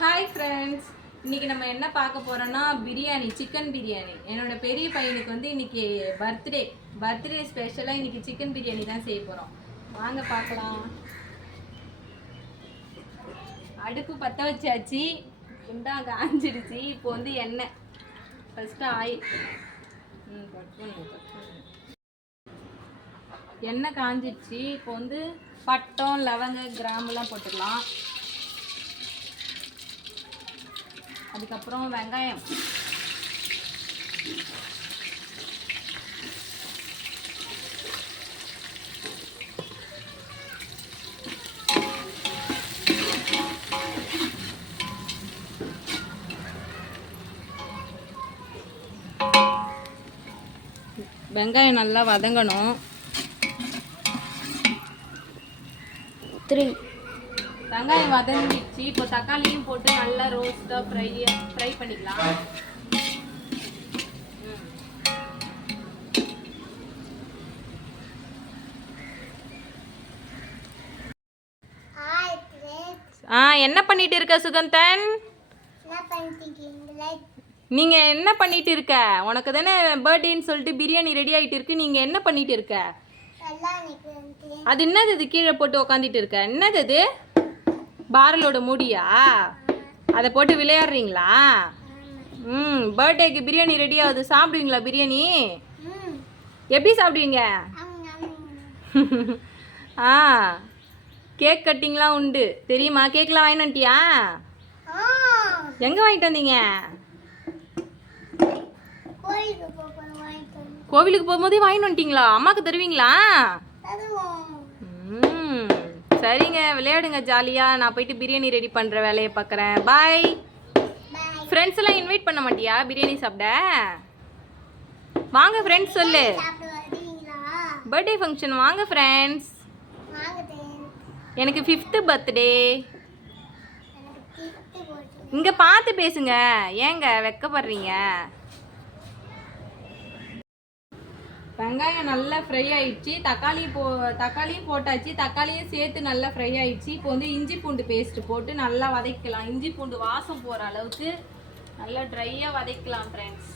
Hi friends இன்னைக்கு நம்ம என்ன பார்க்க போறோம்னா பிரியாணி சிக்கன் பிரியாணி. என்னோட பெரிய பையனுக்கு வந்து இன்னைக்கு பர்த்டே பர்த்டே ஸ்பெஷலாக இன்னைக்கு சிக்கன் பிரியாணி தான் செய்ய போகிறோம் வாங்க பார்க்கலாம். அடுப்பு பற்ற வச்சாச்சு. குண்டா காஞ்சிடுச்சு இப்போ வந்து எண்ணெய். ஃபஸ்ட்டு ஆயில் ம் கட் எண்ணெய் காஞ்சிடுச்சு. இப்போ வந்து பட்டம் லவங்க கிராம்புலாம் போட்டுக்கலாம். அதுக்கப்புறம் வெங்காயம். வெங்காயம் நல்லா வதங்கணும். த்ரீ வெங்காயம் வதங்கிடுச்சு. இப்போ தக்காளியும் போட்டு நல்லா ரோஸ்ட்டாக ஃப்ரை ஃப்ரை பண்ணிக்கலாம். ஆ என்ன பண்ணிட்டு இருக்க சுகந்தன்? நீங்க என்ன பண்ணிட்டு இருக்க? உனக்கு தானே பர்த்டேன்னு சொல்லிட்டு பிரியாணி ரெடி ஆயிட்டு இருக்கு. நீங்க என்ன பண்ணிட்டு இருக்க? அது என்னது இது கீழே போட்டு உக்காந்துட்டு இருக்க? என்னது இது பாரலோட மூடியா? அதை போட்டு விளையாடுறீங்களா? ம் பர்த்டேக்கு பிரியாணி ரெடி ஆகுது. சாப்பிடுவீங்களா பிரியாணி? எப்படி சாப்பிடுவீங்க? ஆ கேக் கட்டிங்லாம் உண்டு. தெரியுமா? கேக்லாம் வாங்கிட்டு வந்துட்டியா? எங்கே வாங்கிட்டு வந்தீங்க? கோவிலுக்கு போகும்போதே வாங்கிட்டு வந்துட்டீங்களா? அம்மாவுக்கு தருவீங்களா? சரிங்க விளையாடுங்க ஜாலியாக நான் போயிட்டு பிரியாணி ரெடி பண்ணுற வேலையை பார்க்குறேன் பாய் பாய் ஃப்ரெண்ட்ஸ் எல்லாம் இன்வைட் பண்ண மாட்டியா? பிரியாணி சாப்பிட? வாங்க ஃப்ரெண்ட்ஸ் சொல்லு. பர்த்டே ஃபங்க்ஷன் வாங்க ஃப்ரெண்ட்ஸ் எனக்கு ஃபிஃப்த்து பர்த்டே இங்கே பார்த்து பேசுங்க. ஏங்க வெக்கப்படுறீங்க? வெங்காயம் நல்லா ஃப்ரை ஆயிடுச்சு. தக்காளி போ தக்காளியும் போட்டாச்சு. தக்காளியும் சேர்த்து நல்லா ஃப்ரை ஆயிடுச்சு. இப்போ வந்து இஞ்சி பூண்டு பேஸ்ட் போட்டு நல்லா வதக்கலாம். இஞ்சி பூண்டு வாசம் போகிற அளவுக்கு நல்லா ட்ரையாக வதக்கலாம் ஃப்ரெண்ட்ஸ்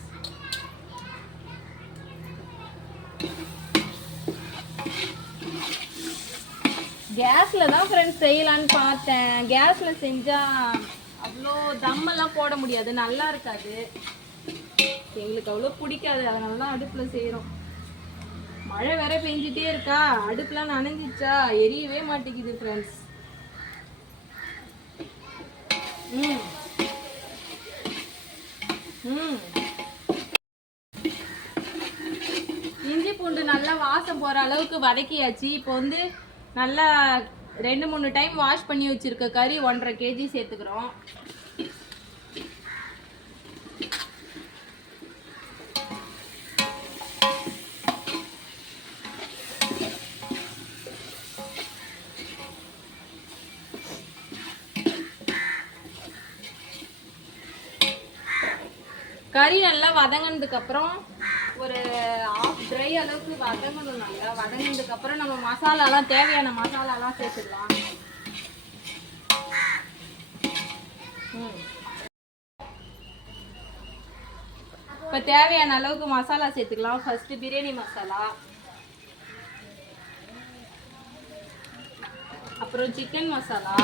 கேஸில் தான் ஃப்ரெண்ட்ஸ் செய்யலான்னு பார்த்தேன். கேஸில் செஞ்சால் அவ்வளோ தம்மெல்லாம் போட முடியாது. நல்லா இருக்காது. எங்களுக்கு அவ்வளோ பிடிக்காது. அதனால தான் அடுப்பில் செய்கிறோம் மழை வேற பெஞ்சிட்டே இருக்கா? அடுப்புலாம் நனைஞ்சிச்சா? எரியவே மாட்டேங்குது ஃப்ரெண்ட்ஸ் ம். ம். இஞ்சி பூண்டு நல்லா வாசம் போகிற அளவுக்கு வதக்கியாச்சு. இப்போ வந்து நல்லா ரெண்டு மூணு டைம் வாஷ் பண்ணி வச்சிருக்க கறி ஒன்றரை கேஜி சேர்த்துக்கிறோம். கறி நல்லா வதங்கினதுக்கு அப்புறம் ஒரு ஆஃப் ட்ரை அளவுக்கு வதங்கணும் நல்லா. வதங்கினதுக்கு அப்புறம் நம்ம மசாலாலாம் தேவையான மசாலாலாம் சேர்த்துக்கலாம். இப்போ தேவையான அளவுக்கு மசாலா சேர்த்துக்கலாம். ஃபஸ்ட்டு பிரியாணி மசாலா. அப்புறம் சிக்கன் மசாலா.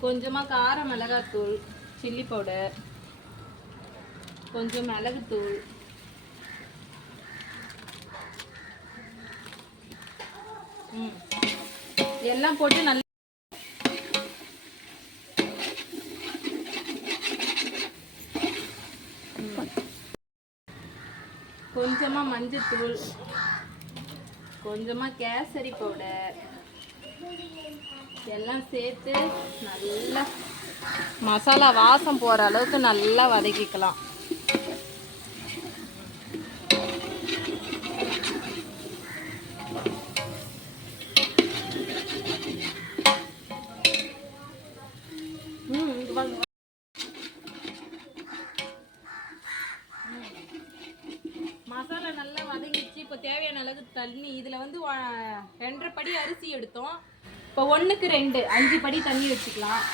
கொஞ்சமாக கார மிளகாத்தூள் சில்லி பவுடர் கொஞ்சம் மிளகுத்தூள். எல்லாம் போட்டு நல்லா கொஞ்சமாக மஞ்சத்தூள் கொஞ்சமாக கேசரி பவுடர் எல்லாம் சேர்த்து நல்லா மசாலா வாசம் போகிற அளவுக்கு நல்லா வதக்கிக்கலாம். மசாலா நல்லா வதங்கிடுச்சு. இப்போ தேவையான அளவுக்கு தண்ணி இதில் வந்து ரெண்டரை படி அரிசி எடுத்தோம். இப்போ ஒன்றுக்கு ரெண்டு அஞ்சு படி தண்ணி வச்சுக்கலாம்.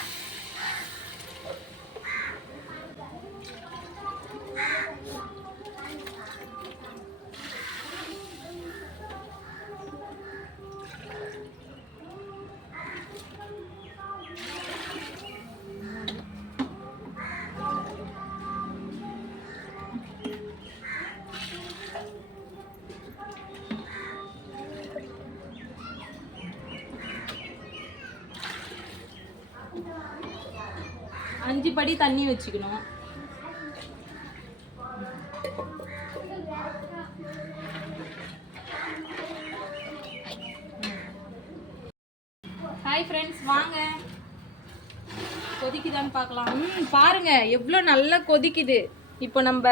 அஞ்சு படி தண்ணி வச்சுக்கணும். ஹாய் ஃப்ரெண்ட்ஸ் வாங்க. கொதிக்குதான்னு பார்க்கலாம். ம் பாருங்க எவ்வளோ நல்லா கொதிக்குது. இப்போ நம்ம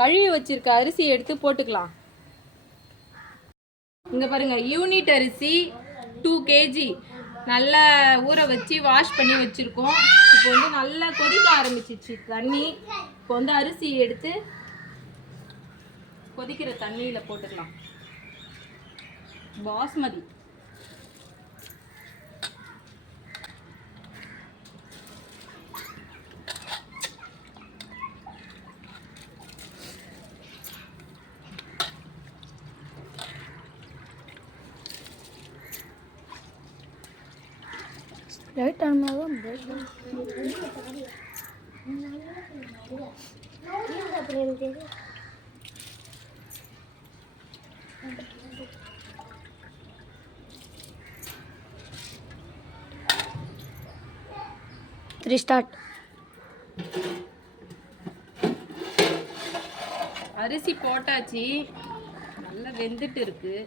கழுவி வச்சிருக்க அரிசி எடுத்து போட்டுக்கலாம். இங்கே பாருங்க யூனிட் அரிசி டூ கேஜி நல்லா ஊற வச்சு வாஷ் பண்ணி வச்சிருக்கோம். இப்போ வந்து நல்லா கொதிக்க ஆரம்பிச்சிச்சு தண்ணி. இப்போ வந்து அரிசி எடுத்து கொதிக்கிற தண்ணியில் போட்டுக்கலாம். பாஸ்மதி. லைட் ஆனாலும் த்ரீ ஸ்டார்ட் அரிசி போட்டாச்சு. நல்லா வெந்துட்டு இருக்குது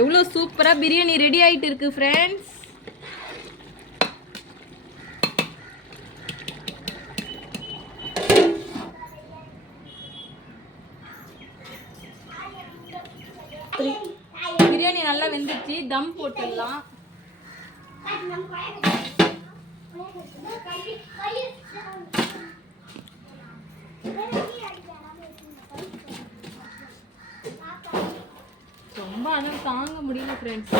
எவ்வளோ சூப்பராக பிரியாணி ரெடி ஆகிட்டு இருக்கு ஃப்ரெண்ட்ஸ் பிரியாணி நல்லா வெந்துச்சு தம் போட்டுடலாம். ஆனால் தாங்க முடியல friends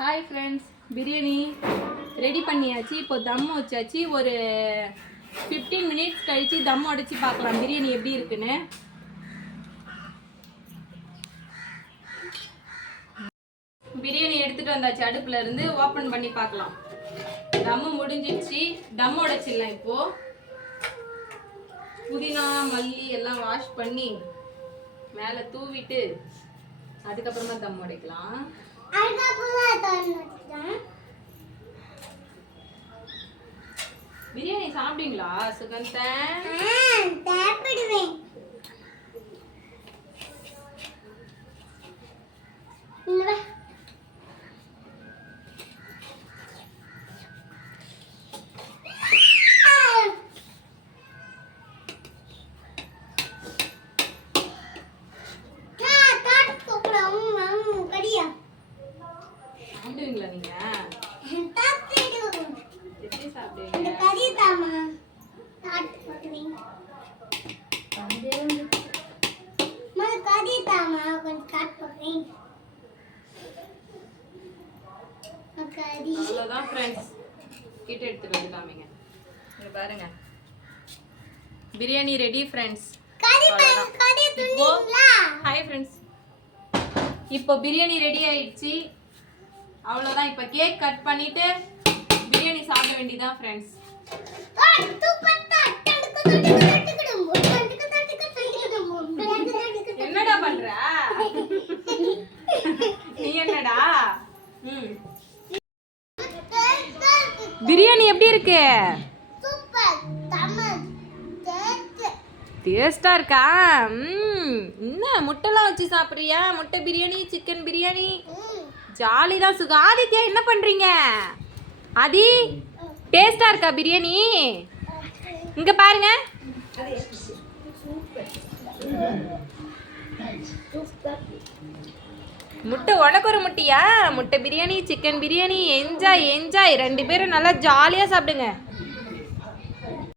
hi friends biryani ready பண்ணியாச்சு. இப்போ தம் வச்சாச்சு. ஒரு ஃபிஃப்டீன் மினிட்ஸ் கழிச்சு தம் உடைச்சி பார்க்கலாம். பிரியாணி எப்படி இருக்குன்னு. பிரியாணி எடுத்துட்டு வந்தாச்சு. அடுப்புல இருந்து ஓப்பன் பண்ணி பார்க்கலாம். தம்மு முடிஞ்சிடுச்சு. தம் உடைச்சிடலாம் இப்போ. புதினா மல்லி எல்லாம் வாஷ் பண்ணி மேலே தூவிட்டு அதுக்கப்புறமா தம் உடைக்கலாம். பிரியாணி சாப்பிட்டீங்களா சுகந்தன் தேப்பிடுவேன் சாப்பிடுவீங்களா நீங்க எப்படி சாப்பிடுவீங்க அவ்வளோதான் ஃப்ரெண்ட்ஸ் கிட்ட எடுத்துட்டு வந்து காமிங்க. இங்க பாருங்க. Biryani ready friends hi friends இப்போ பிரியாணி ரெடி ஆயிடுச்சு. அவ்வளோதான் இப்போ கேக் கட் பண்ணிட்டு பிரியாணி சாப்பிட வேண்டியதான் ஃப்ரெண்ட்ஸ் என்னடா பண்ற? நீ என்னடா? ம் பிரியாணி எப்படி இருக்கு. டேஸ்டா இருக்கா? ம். என்ன முட்டைலாம் வச்சு சாப்பிட்றியா? முட்டை பிரியாணி சிக்கன் பிரியாணி? ஜாலி தான் சுகா. ஆதித்யா என்ன பண்றீங்க? ஆதி டேஸ்டா இருக்கா பிரியாணி? இங்க பாருங்க. முட்டை உனக்கு ஒரு முட்டையா? முட்டை biryani chicken biryani enjoy enjoy ரெண்டு பேரும் நல்லா ஜாலியாக சாப்பிடுங்க.